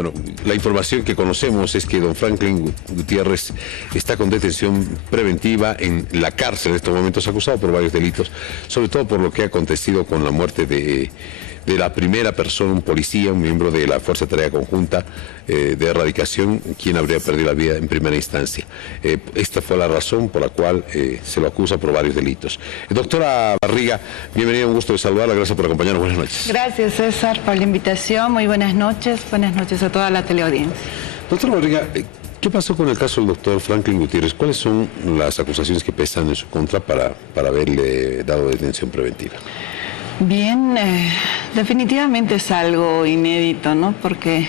Bueno, la información que conocemos es que don Franklin Gutiérrez está con detención preventiva en la cárcel en estos momentos, acusado por varios delitos, sobre todo por lo que ha acontecido con la muerte de la primera persona, un policía, un miembro de la Fuerza de Tarea Conjunta de Erradicación, quien habría perdido la vida en primera instancia. Esta fue la razón por la cual se lo acusa por varios delitos. Doctora Barriga, bienvenida, un gusto de saludarla, gracias por acompañarnos, buenas noches. Gracias, César, por la invitación, muy buenas noches a toda la teleaudiencia. Doctora Barriga, ¿qué pasó con el caso del doctor Franklin Gutiérrez? ¿Cuáles son las acusaciones que pesan en su contra para haberle dado detención preventiva? Bien, definitivamente es algo inédito, ¿no? Porque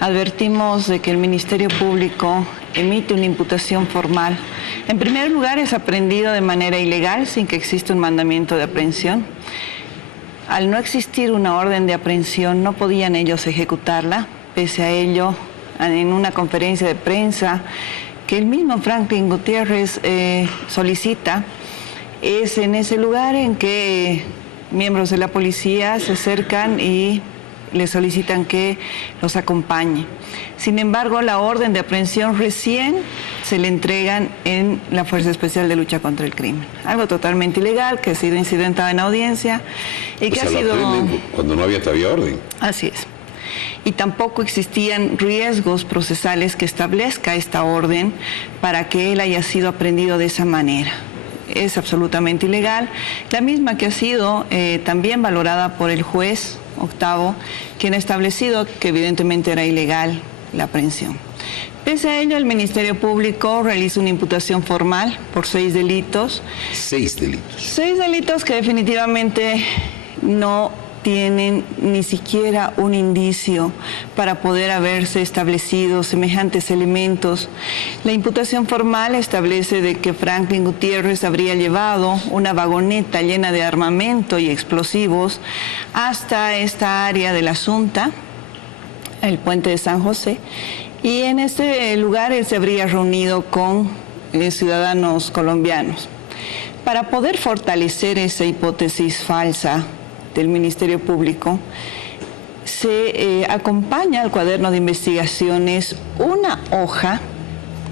advertimos de que el Ministerio Público emite una imputación formal. En primer lugar, es aprehendido de manera ilegal, sin que exista un mandamiento de aprehensión. Al no existir una orden de aprehensión, no podían ellos ejecutarla. Pese a ello, en una conferencia de prensa que el mismo Franklin Gutiérrez solicita, es en ese lugar en que miembros de la policía se acercan y le solicitan que los acompañe. Sin embargo, la orden de aprehensión recién se le entregan en la Fuerza Especial de Lucha contra el Crimen. Algo totalmente ilegal, que ha sido incidentado en audiencia y que ha sido... cuando no había todavía orden. Así es. Y tampoco existían riesgos procesales que establezca esta orden para que él haya sido aprehendido de esa manera. Es absolutamente ilegal, la misma que ha sido también valorada por el juez octavo, quien ha establecido que evidentemente era ilegal la aprehensión. Pese a ello, el Ministerio Público realiza una imputación formal por 6 delitos. 6 delitos. 6 delitos que definitivamente no tienen ni siquiera un indicio para poder haberse establecido semejantes elementos. La imputación formal establece de que Franklin Gutiérrez habría llevado una vagoneta llena de armamento y explosivos hasta esta área de la Asunta, el puente de San José, y en este lugar él se habría reunido con ciudadanos colombianos. Para poder fortalecer esa hipótesis falsa del Ministerio Público, se acompaña al cuaderno de investigaciones una hoja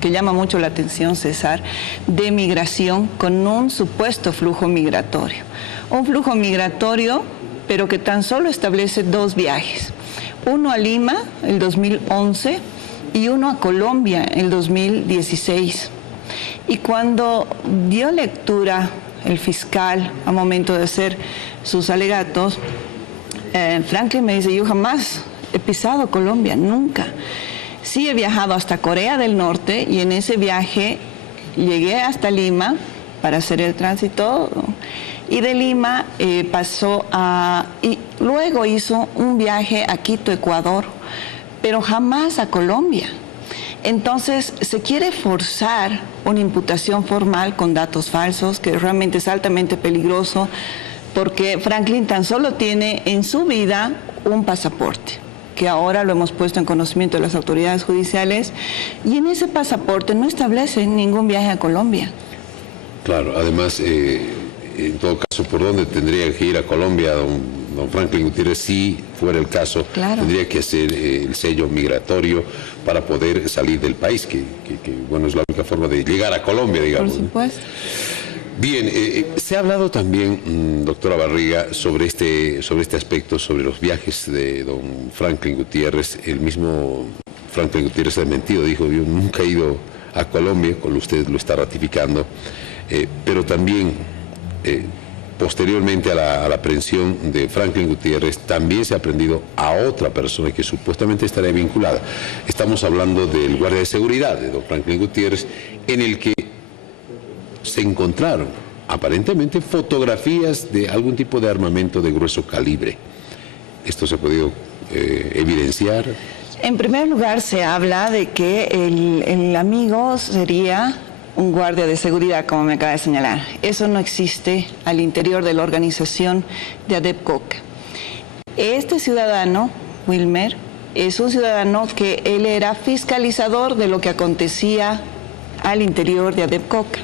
que llama mucho la atención, César, de migración con un supuesto flujo migratorio. Un flujo migratorio, pero que tan solo establece 2 viajes. Uno a Lima, el 2011, y uno a Colombia, el 2016. Y cuando dio lectura el fiscal a momento de hacer sus alegatos, Franklin me dice: yo jamás he pisado Colombia, nunca. Sí he viajado hasta Corea del Norte y en ese viaje llegué hasta Lima para hacer el tránsito y de Lima pasó y luego hizo un viaje a Quito, Ecuador, pero jamás a Colombia. Entonces, se quiere forzar una imputación formal con datos falsos, que realmente es altamente peligroso, porque Franklin tan solo tiene en su vida un pasaporte, que ahora lo hemos puesto en conocimiento de las autoridades judiciales, y en ese pasaporte no establece ningún viaje a Colombia. Claro, además, en todo caso, ¿por dónde tendría que ir a Colombia don Franklin Gutiérrez? Si fuera el caso, claro, tendría que hacer el sello migratorio para poder salir del país, que bueno, es la única forma de llegar a Colombia, digamos. Por supuesto. Bien, se ha hablado también, doctora Barriga, sobre este aspecto, sobre los viajes de don Franklin Gutiérrez. El mismo Franklin Gutiérrez ha desmentido, dijo: yo nunca he ido a Colombia, con usted lo está ratificando, pero también posteriormente a la aprehensión de Franklin Gutiérrez, también se ha aprehendido a otra persona que supuestamente estaría vinculada. Estamos hablando del guardia de seguridad de don Franklin Gutiérrez, en el que se encontraron aparentemente fotografías de algún tipo de armamento de grueso calibre. ¿Esto se ha podido evidenciar? En primer lugar, se habla de que el amigo sería un guardia de seguridad, como me acaba de señalar. Eso no existe al interior de la organización de ADEPCOCA. Este ciudadano, Wilmer, es un ciudadano que él era fiscalizador de lo que acontecía al interior de ADEPCOCA.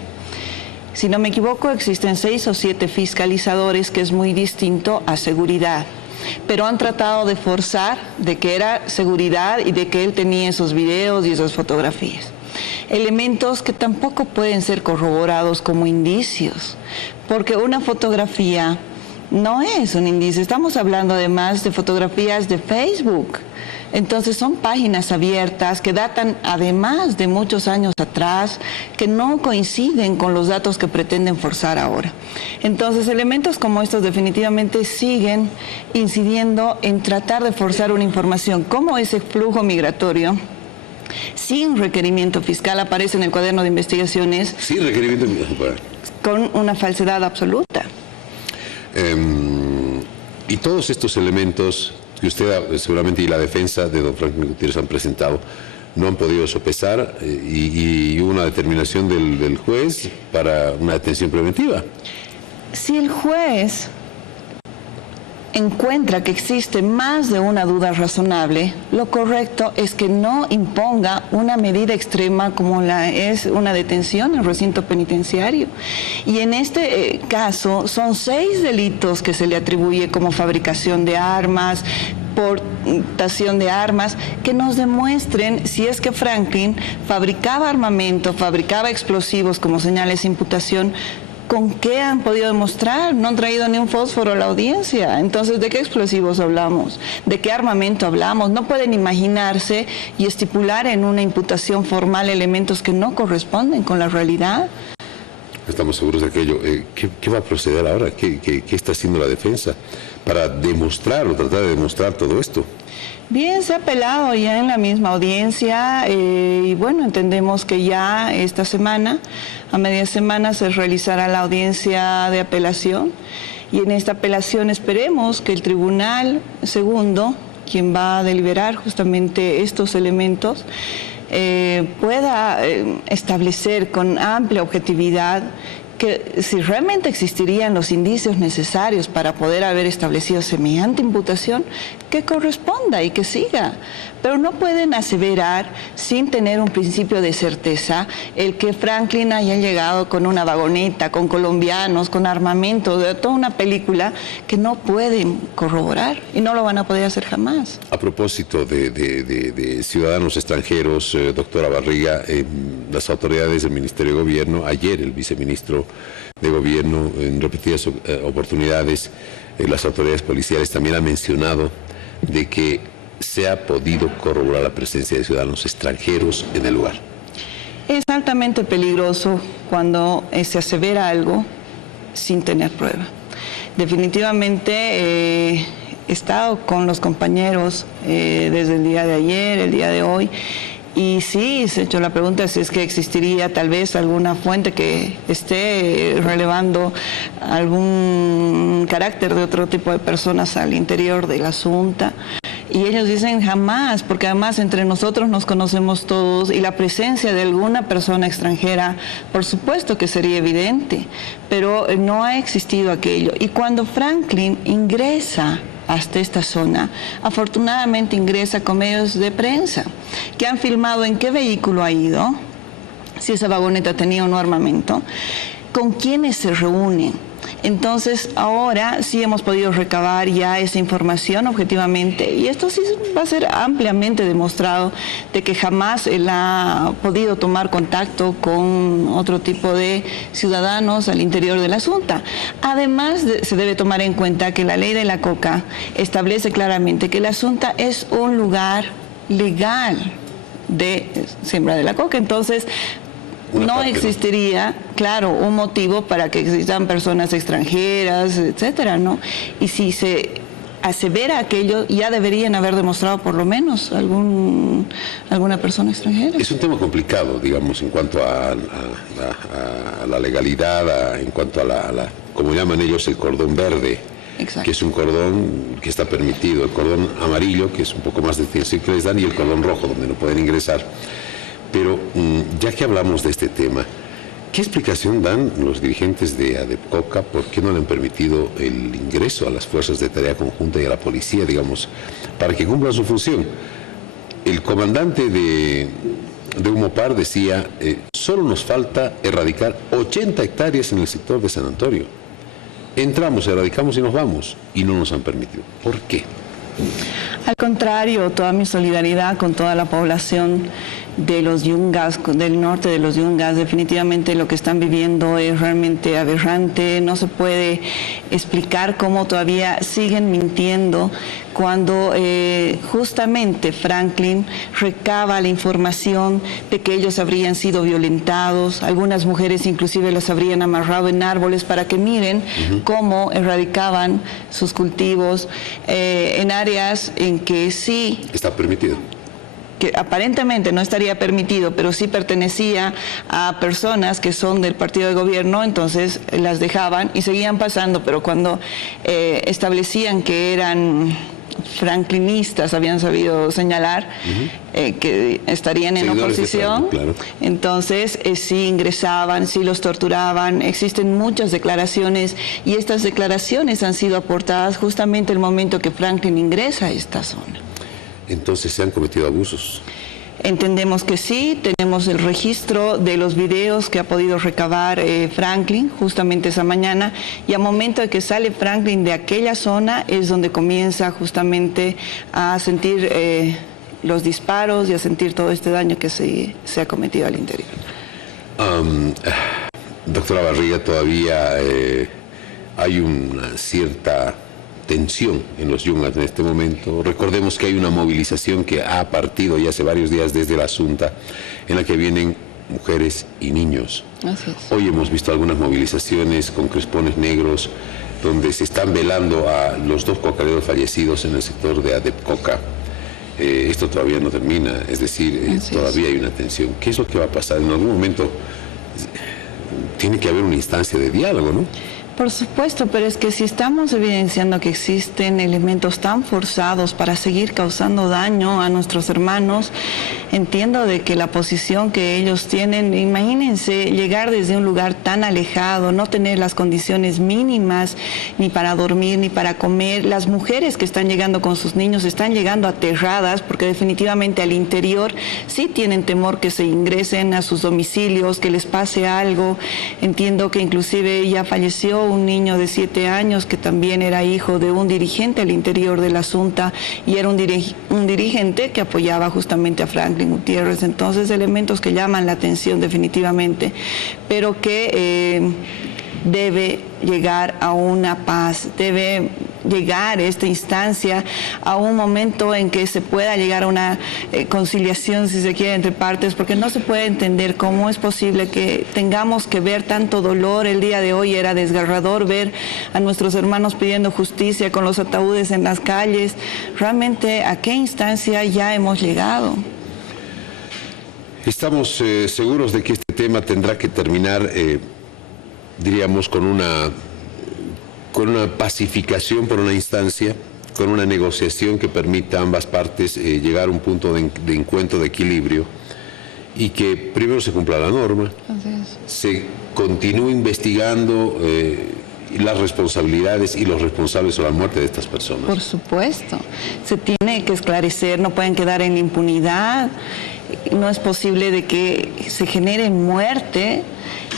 Si no me equivoco, existen 6 o 7 fiscalizadores, que es muy distinto a seguridad. pero han tratado de forzar de que era seguridad y de que él tenía esos videos y esas fotografías. Elementos que tampoco pueden ser corroborados como indicios, porque una fotografía no es un indicio. Estamos hablando además de fotografías de Facebook. Entonces son páginas abiertas que datan además de muchos años atrás, que no coinciden con los datos que pretenden forzar ahora. Entonces elementos como estos definitivamente siguen incidiendo en tratar de forzar una información como ese flujo migratorio sin requerimiento fiscal aparece en el cuaderno de investigaciones. Sin requerimiento fiscal. Con una falsedad absoluta. Y todos estos elementos que usted seguramente y la defensa de don Franklin Gutiérrez han presentado no han podido sopesar y hubo una determinación del juez para una detención preventiva. Si el juez encuentra que existe más de una duda razonable, lo correcto es que no imponga una medida extrema como es una detención en recinto penitenciario. Y en este caso son 6 delitos que se le atribuye como fabricación de armas, portación de armas, que nos demuestren si es que Franklin fabricaba armamento, fabricaba explosivos como señales de imputación. ¿Con qué han podido demostrar? No han traído ni un fósforo a la audiencia. Entonces, ¿de qué explosivos hablamos? ¿De qué armamento hablamos? No pueden imaginarse y estipular en una imputación formal elementos que no corresponden con la realidad. Estamos seguros de aquello. ¿Qué va a proceder ahora? ¿Qué está haciendo la defensa para demostrar o tratar de demostrar todo esto? Bien, se ha apelado ya en la misma audiencia y bueno, entendemos que ya esta semana, a media semana, se realizará la audiencia de apelación y en esta apelación esperemos que el Tribunal Segundo, quien va a deliberar justamente estos elementos, pueda establecer con amplia objetividad que si realmente existirían los indicios necesarios para poder haber establecido semejante imputación, que corresponda y que siga. Pero no pueden aseverar, sin tener un principio de certeza, el que Franklin haya llegado con una vagoneta, con colombianos, con armamento, de toda una película que no pueden corroborar y no lo van a poder hacer jamás. A propósito de ciudadanos extranjeros, doctora Barriga, las autoridades del Ministerio de Gobierno, ayer el viceministro de Gobierno, en repetidas oportunidades, las autoridades policiales también han mencionado de que se ha podido corroborar la presencia de ciudadanos extranjeros en el lugar. Es altamente peligroso cuando se asevera algo sin tener prueba. Definitivamente he estado con los compañeros desde el día de ayer, el día de hoy, y sí, se ha hecho la pregunta si es que existiría tal vez alguna fuente que esté relevando algún carácter de otro tipo de personas al interior de la Asunta. Y ellos dicen jamás, porque además entre nosotros nos conocemos todos y la presencia de alguna persona extranjera, por supuesto que sería evidente, pero no ha existido aquello. Y cuando Franklin ingresa hasta esta zona, afortunadamente ingresa con medios de prensa que han filmado en qué vehículo ha ido, si esa vagoneta tenía o no armamento, con quiénes se reúnen. Entonces ahora sí hemos podido recabar ya esa información objetivamente y esto sí va a ser ampliamente demostrado de que jamás él ha podido tomar contacto con otro tipo de ciudadanos al interior de la Asunta. Además se debe tomar en cuenta que la ley de la coca establece claramente que la Asunta es un lugar legal de siembra de la coca, entonces no existiría, claro, un motivo para que existan personas extranjeras, etcétera, ¿no? Y si se asevera aquello, ya deberían haber demostrado por lo menos alguna persona extranjera. Es un tema complicado, digamos, en cuanto a la legalidad, en cuanto a como llaman ellos, el cordón verde. Exacto. Que es un cordón que está permitido, el cordón amarillo, que es un poco más difícil que les dan, y el cordón rojo, donde no pueden ingresar. Pero ya que hablamos de este tema, ¿qué explicación dan los dirigentes de ADEPCOCA por qué no le han permitido el ingreso a las fuerzas de tarea conjunta y a la policía, digamos, para que cumplan su función? El comandante de Humopar decía, solo nos falta erradicar 80 hectáreas en el sector de San Antonio. entramos, erradicamos y nos vamos, y no nos han permitido. ¿Por qué? Al contrario, toda mi solidaridad con toda la población de los Yungas, del norte de los Yungas. Definitivamente lo que están viviendo es realmente aberrante. No se puede explicar cómo todavía siguen mintiendo cuando justamente Franklin recaba la información de que ellos habrían sido violentados. Algunas mujeres inclusive las habrían amarrado en árboles para que miren cómo erradicaban sus cultivos en áreas en que sí está permitido, que aparentemente no estaría permitido, pero sí pertenecía a personas que son del partido de gobierno. Entonces las dejaban y seguían pasando, pero cuando establecían que eran franklinistas, habían sabido señalar que estarían en oposición, claro. Entonces sí ingresaban, sí los torturaban. Existen muchas declaraciones y estas declaraciones han sido aportadas justamente el momento que Franklin ingresa a esta zona. Entonces, ¿se han cometido abusos? Entendemos que sí. Tenemos el registro de los videos que ha podido recabar Franklin justamente esa mañana, y al momento de que sale Franklin de aquella zona es donde comienza justamente a sentir los disparos y a sentir todo este daño que se ha cometido al interior. Doctora Barriga, todavía hay una cierta tensión en los Yungas en este momento. Recordemos que hay una movilización que ha partido ya hace varios días desde la Asunta, en la que vienen mujeres y niños. Así es. Hoy hemos visto algunas movilizaciones con crespones negros, donde se están velando a los 2 cocaleros fallecidos en el sector de Adepcoca. Esto todavía no termina, es decir, todavía hay una tensión. ¿Qué es lo que va a pasar? En algún momento tiene que haber una instancia de diálogo, ¿no? Por supuesto, pero es que si estamos evidenciando que existen elementos tan forzados para seguir causando daño a nuestros hermanos, entiendo de que la posición que ellos tienen, imagínense llegar desde un lugar tan alejado, no tener las condiciones mínimas ni para dormir ni para comer. Las mujeres que están llegando con sus niños están llegando aterradas porque definitivamente al interior sí tienen temor que se ingresen a sus domicilios, que les pase algo. Entiendo que inclusive ya falleció un niño de 7 años que también era hijo de un dirigente al interior de la Asunta y era un dirigente que apoyaba justamente a Franklin Gutiérrez. Entonces, elementos que llaman la atención definitivamente, pero que debe llegar a una paz, debe llegar esta instancia a un momento en que se pueda llegar a una conciliación, si se quiere, entre partes, porque no se puede entender cómo es posible que tengamos que ver tanto dolor. El día de hoy era desgarrador ver a nuestros hermanos pidiendo justicia con los ataúdes en las calles. Realmente, ¿a qué instancia ya hemos llegado? Estamos seguros de que este tema tendrá que terminar, diríamos, con una pacificación por una instancia, con una negociación que permita a ambas partes llegar a un punto de encuentro, de equilibrio, y que primero se cumpla la norma, se continúe investigando las responsabilidades y los responsables de la muerte de estas personas. Por supuesto, se tiene que esclarecer, no pueden quedar en impunidad. No es posible de que se genere muerte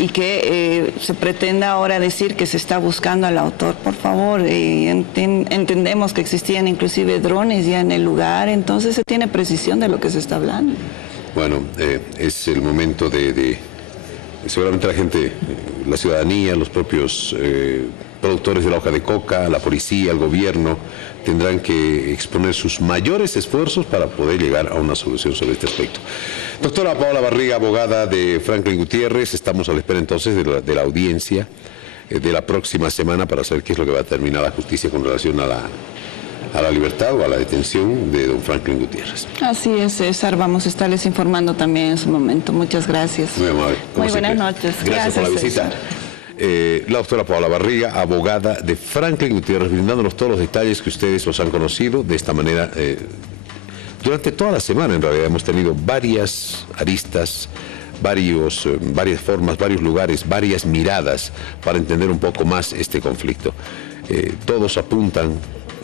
y que se pretenda ahora decir que se está buscando al autor. Por favor, entendemos que existían inclusive drones ya en el lugar, entonces se tiene precisión de lo que se está hablando. Bueno, es el momento de seguramente la gente, la ciudadanía, los propios productores de la hoja de coca, la policía, el gobierno, tendrán que exponer sus mayores esfuerzos para poder llegar a una solución sobre este aspecto. Doctora Paola Barriga, abogada de Franklin Gutiérrez, estamos a la espera entonces de la audiencia de la próxima semana para saber qué es lo que va a determinar la justicia con relación a la libertad o a la detención de don Franklin Gutiérrez. Así es, César, vamos a estarles informando también en su momento. Muchas gracias. Muy amable. Muy buenas noches. Gracias por la visita. César. La doctora Paola Barriga, abogada de Franklin Gutiérrez, brindándonos todos los detalles que ustedes los han conocido de esta manera. Durante toda la semana, en realidad, hemos tenido varias aristas, varias formas, varios lugares, varias miradas para entender un poco más este conflicto. Todos apuntan,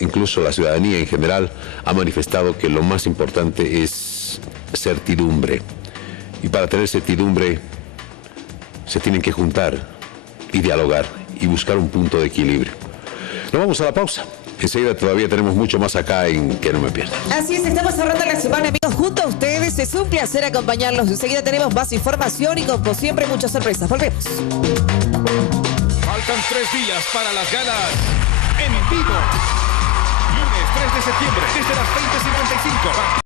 incluso la ciudadanía en general, ha manifestado que lo más importante es certidumbre. Y para tener certidumbre se tienen que juntar y dialogar y buscar un punto de equilibrio. Nos vamos a la pausa. Enseguida todavía tenemos mucho más acá en Que No Me Pierdas. Así es, estamos cerrando la semana, amigos, junto a ustedes. Es un placer acompañarlos. Enseguida tenemos más información y, como siempre, muchas sorpresas. Volvemos. Faltan 3 días para las galas en vivo. Lunes 3 de septiembre, desde las 20:55.